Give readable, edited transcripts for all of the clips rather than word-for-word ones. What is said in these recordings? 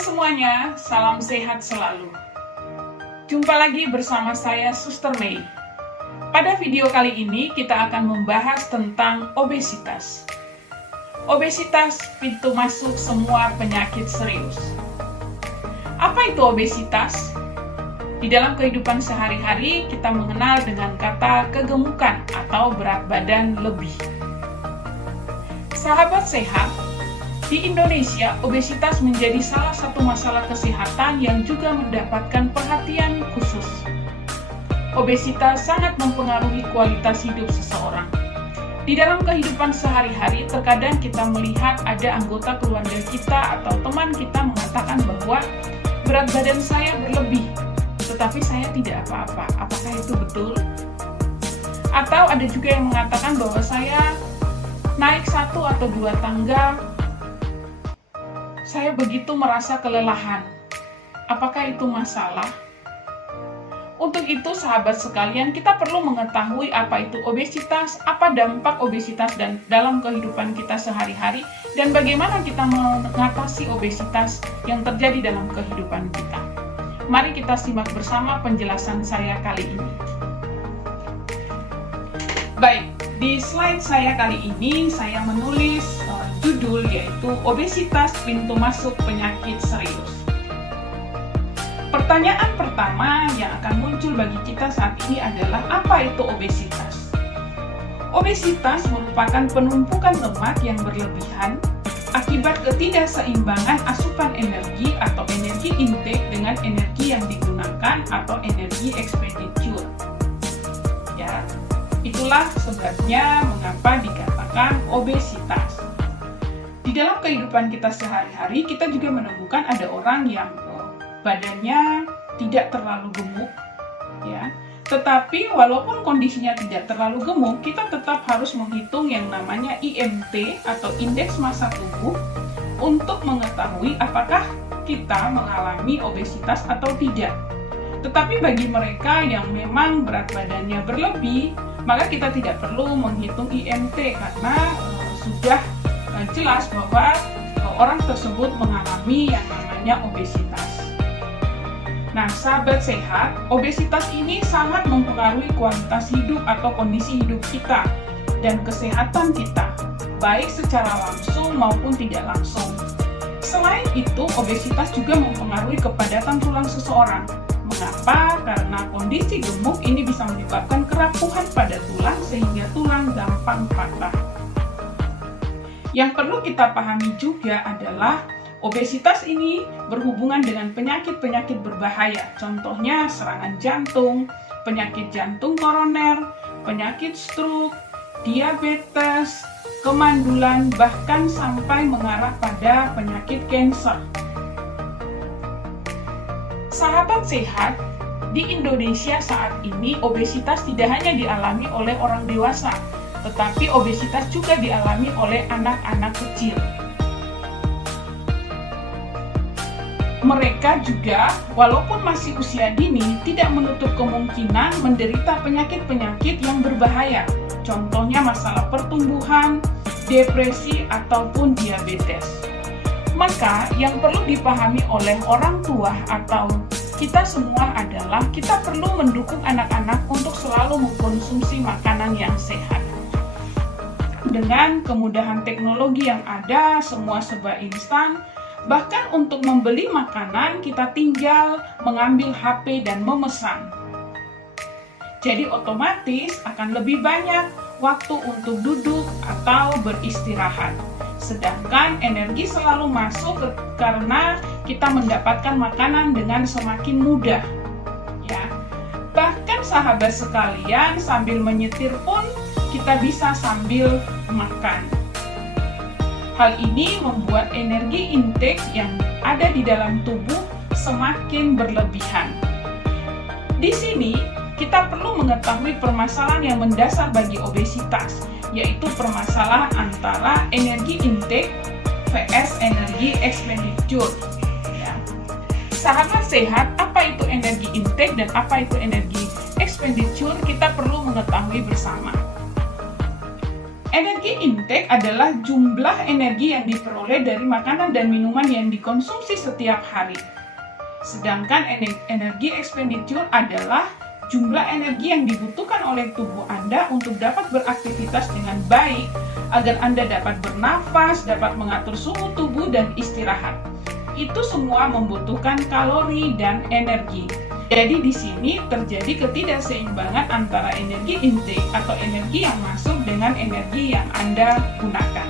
semuanya, salam sehat selalu. Jumpa lagi bersama saya Suster Mei. Pada video kali ini kita akan membahas tentang obesitas. Obesitas pintu masuk semua penyakit serius. Apa itu obesitas? Di dalam kehidupan sehari-hari kita mengenal dengan kata kegemukan atau berat badan lebih. Sahabat sehat, di Indonesia, obesitas menjadi salah satu masalah kesehatan yang juga mendapatkan perhatian khusus. Obesitas sangat mempengaruhi kualitas hidup seseorang. Di dalam kehidupan sehari-hari, terkadang kita melihat ada anggota keluarga kita atau teman kita mengatakan bahwa berat badan saya berlebih, tetapi saya tidak apa-apa. Apakah itu betul? Atau ada juga yang mengatakan bahwa saya naik 1 atau 2 tangga, saya begitu merasa kelelahan. Apakah itu masalah? Untuk itu, sahabat sekalian, kita perlu mengetahui apa itu obesitas, apa dampak obesitas dan dalam kehidupan kita sehari-hari, dan bagaimana kita mengatasi obesitas yang terjadi dalam kehidupan kita. Mari kita simak bersama penjelasan saya kali ini. Baik, di slide saya kali ini saya menulis judul yaitu obesitas pintu masuk penyakit serius. Pertanyaan pertama yang akan muncul bagi kita saat ini adalah apa itu obesitas? Obesitas merupakan penumpukan lemak yang berlebihan akibat ketidakseimbangan asupan energi atau energi intake dengan energi yang digunakan atau energi expenditure. Ya, itulah sebabnya mengapa dikatakan obesitas. Di dalam kehidupan kita sehari-hari, kita juga menemukan ada orang yang badannya tidak terlalu gemuk, ya. Tetapi walaupun kondisinya tidak terlalu gemuk, kita tetap harus menghitung yang namanya IMT atau indeks massa tubuh untuk mengetahui apakah kita mengalami obesitas atau tidak. Tetapi bagi mereka yang memang berat badannya berlebih, maka kita tidak perlu menghitung IMT karena sudah jelas bahwa orang tersebut mengalami yang namanya obesitas. Nah, sahabat sehat, obesitas ini sangat mempengaruhi kualitas hidup atau kondisi hidup kita dan kesehatan kita, baik secara langsung maupun tidak langsung. Selain itu, obesitas juga mempengaruhi kepadatan tulang seseorang. Mengapa? Karena kondisi gemuk ini bisa menyebabkan kerapuhan pada tulang sehingga tulang gampang patah. Yang perlu kita pahami juga adalah obesitas ini berhubungan dengan penyakit-penyakit berbahaya. Contohnya serangan jantung, penyakit jantung koroner, penyakit stroke, diabetes, kemandulan, bahkan sampai mengarah pada penyakit kanker. Sahabat sehat, di Indonesia saat ini obesitas tidak hanya dialami oleh orang dewasa, tetapi obesitas juga dialami oleh anak-anak kecil. Mereka juga, walaupun masih usia dini, tidak menutup kemungkinan menderita penyakit-penyakit yang berbahaya. Contohnya masalah pertumbuhan, depresi, ataupun diabetes. Maka, yang perlu dipahami oleh orang tua atau kita semua adalah kita perlu mendukung anak-anak untuk selalu mengkonsumsi makanan yang sehat. Dengan kemudahan teknologi yang ada, semua serba instan, bahkan untuk membeli makanan kita tinggal mengambil HP dan memesan. Jadi otomatis akan lebih banyak waktu untuk duduk atau beristirahat. Sedangkan energi selalu masuk karena kita mendapatkan makanan dengan semakin mudah. Ya. Bahkan sahabat sekalian, sambil menyetir pun kita bisa sambil makan. Hal ini membuat energi intake yang ada di dalam tubuh semakin berlebihan. Di sini, kita perlu mengetahui permasalahan yang mendasar bagi obesitas, yaitu permasalahan antara energi intake vs energi expenditure. Ya. Sahabat sehat, apa itu energi intake dan apa itu energi expenditure, kita perlu mengetahui bersama. Energi intake adalah jumlah energi yang diperoleh dari makanan dan minuman yang dikonsumsi setiap hari. Sedangkan energi expenditure adalah jumlah energi yang dibutuhkan oleh tubuh Anda untuk dapat beraktivitas dengan baik, agar Anda dapat bernafas, dapat mengatur suhu tubuh, dan istirahat. Itu semua membutuhkan kalori dan energi. Jadi di sini terjadi ketidakseimbangan antara energi intake atau energi yang masuk dengan energi yang Anda gunakan.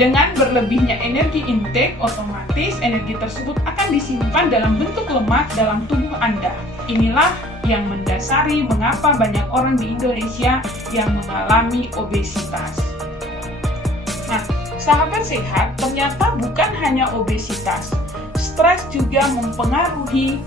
Dengan berlebihnya energi intake, otomatis energi tersebut akan disimpan dalam bentuk lemak dalam tubuh Anda. Inilah yang mendasari mengapa banyak orang di Indonesia yang mengalami obesitas. Nah, sahabat sehat, ternyata bukan hanya obesitas. Stres juga mempengaruhi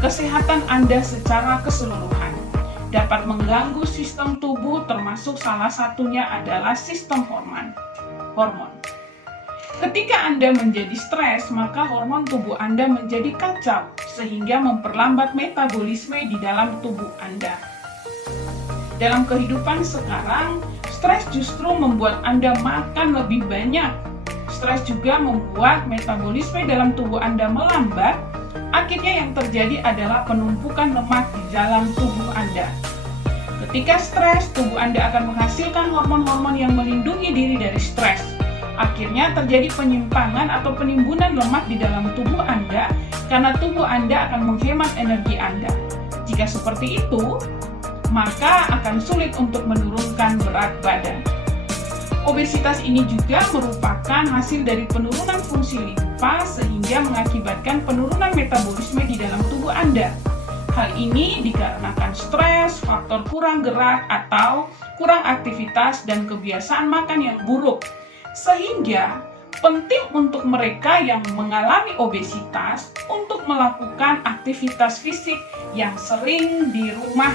kesehatan Anda secara keseluruhan. Dapat mengganggu sistem tubuh, termasuk salah satunya adalah sistem hormon. Ketika Anda menjadi stres, maka hormon tubuh Anda menjadi kacau, sehingga memperlambat metabolisme di dalam tubuh Anda. Dalam kehidupan sekarang, stres justru membuat Anda makan lebih banyak. Stres juga membuat metabolisme dalam tubuh Anda melambat. Akhirnya yang terjadi adalah penumpukan lemak di dalam tubuh Anda. Ketika stres, tubuh Anda akan menghasilkan hormon-hormon yang melindungi diri dari stres. Akhirnya terjadi penyimpangan atau penimbunan lemak di dalam tubuh Anda karena tubuh Anda akan menghemat energi Anda. Jika seperti itu, maka akan sulit untuk menurunkan berat badan. Obesitas ini juga merupakan hasil dari penurunan fungsi limfa sehingga mengakibatkan penurunan metabolisme di dalam tubuh Anda. Hal ini dikarenakan stres, faktor kurang gerak atau kurang aktivitas dan kebiasaan makan yang buruk. Sehingga penting untuk mereka yang mengalami obesitas untuk melakukan aktivitas fisik yang sering di rumah,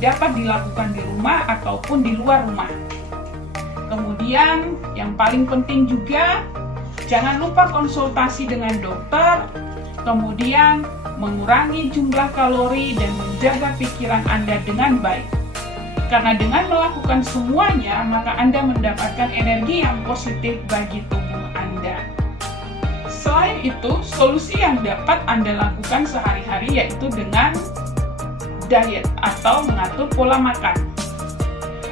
dapat dilakukan di rumah ataupun di luar rumah. Kemudian yang paling penting juga, jangan lupa konsultasi dengan dokter, kemudian mengurangi jumlah kalori dan menjaga pikiran Anda dengan baik. Karena dengan melakukan semuanya, maka Anda mendapatkan energi yang positif bagi tubuh Anda. Selain itu, solusi yang dapat Anda lakukan sehari-hari yaitu dengan diet atau mengatur pola makan.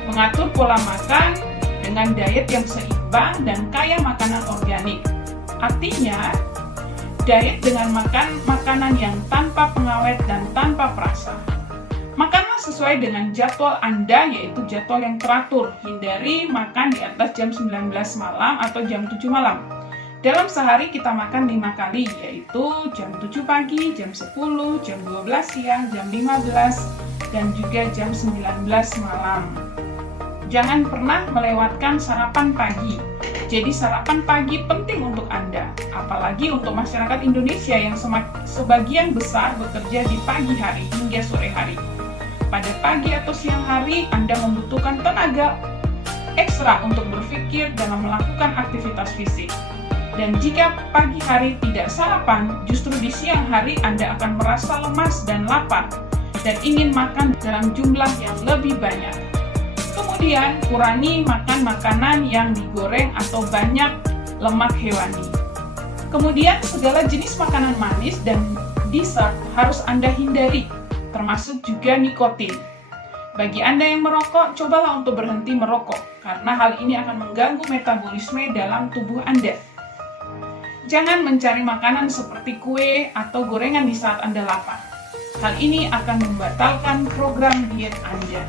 Mengatur pola makan dengan diet yang seimbang dan kaya makanan organik. Artinya, diet dengan makan makanan yang tanpa pengawet dan tanpa perasa. Makanlah sesuai dengan jadwal Anda, yaitu jadwal yang teratur. Hindari makan di atas jam 19 malam atau jam 7 malam. Dalam sehari kita makan 5 kali, yaitu jam 7 pagi, jam 10, jam 12 siang, jam 15, dan juga jam 19 malam. Jangan pernah melewatkan sarapan pagi. Jadi sarapan pagi penting untuk Anda, apalagi untuk masyarakat Indonesia yang sebagian besar bekerja di pagi hari hingga sore hari. Pada pagi atau siang hari, Anda membutuhkan tenaga ekstra untuk berpikir dalam melakukan aktivitas fisik. Dan jika pagi hari tidak sarapan, justru di siang hari Anda akan merasa lemas dan lapar, dan ingin makan dalam jumlah yang lebih banyak. Kemudian, kurangi makan makanan yang digoreng atau banyak lemak hewani. Kemudian, segala jenis makanan manis dan dessert harus Anda hindari, termasuk juga nikotin. Bagi Anda yang merokok, cobalah untuk berhenti merokok, karena hal ini akan mengganggu metabolisme dalam tubuh Anda. Jangan mencari makanan seperti kue atau gorengan di saat Anda lapar. Hal ini akan membatalkan program diet Anda.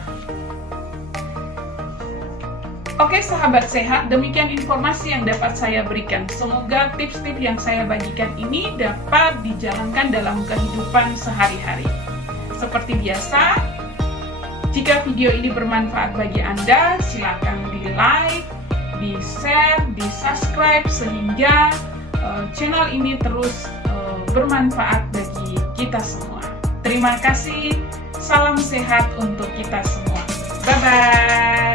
Oke sahabat sehat, demikian informasi yang dapat saya berikan. Semoga tips-tips yang saya bagikan ini dapat dijalankan dalam kehidupan sehari-hari. Seperti biasa, jika video ini bermanfaat bagi Anda, silakan di-like, di-share, di-subscribe, sehingga channel ini terus bermanfaat bagi kita semua. Terima kasih, salam sehat untuk kita semua. Bye-bye.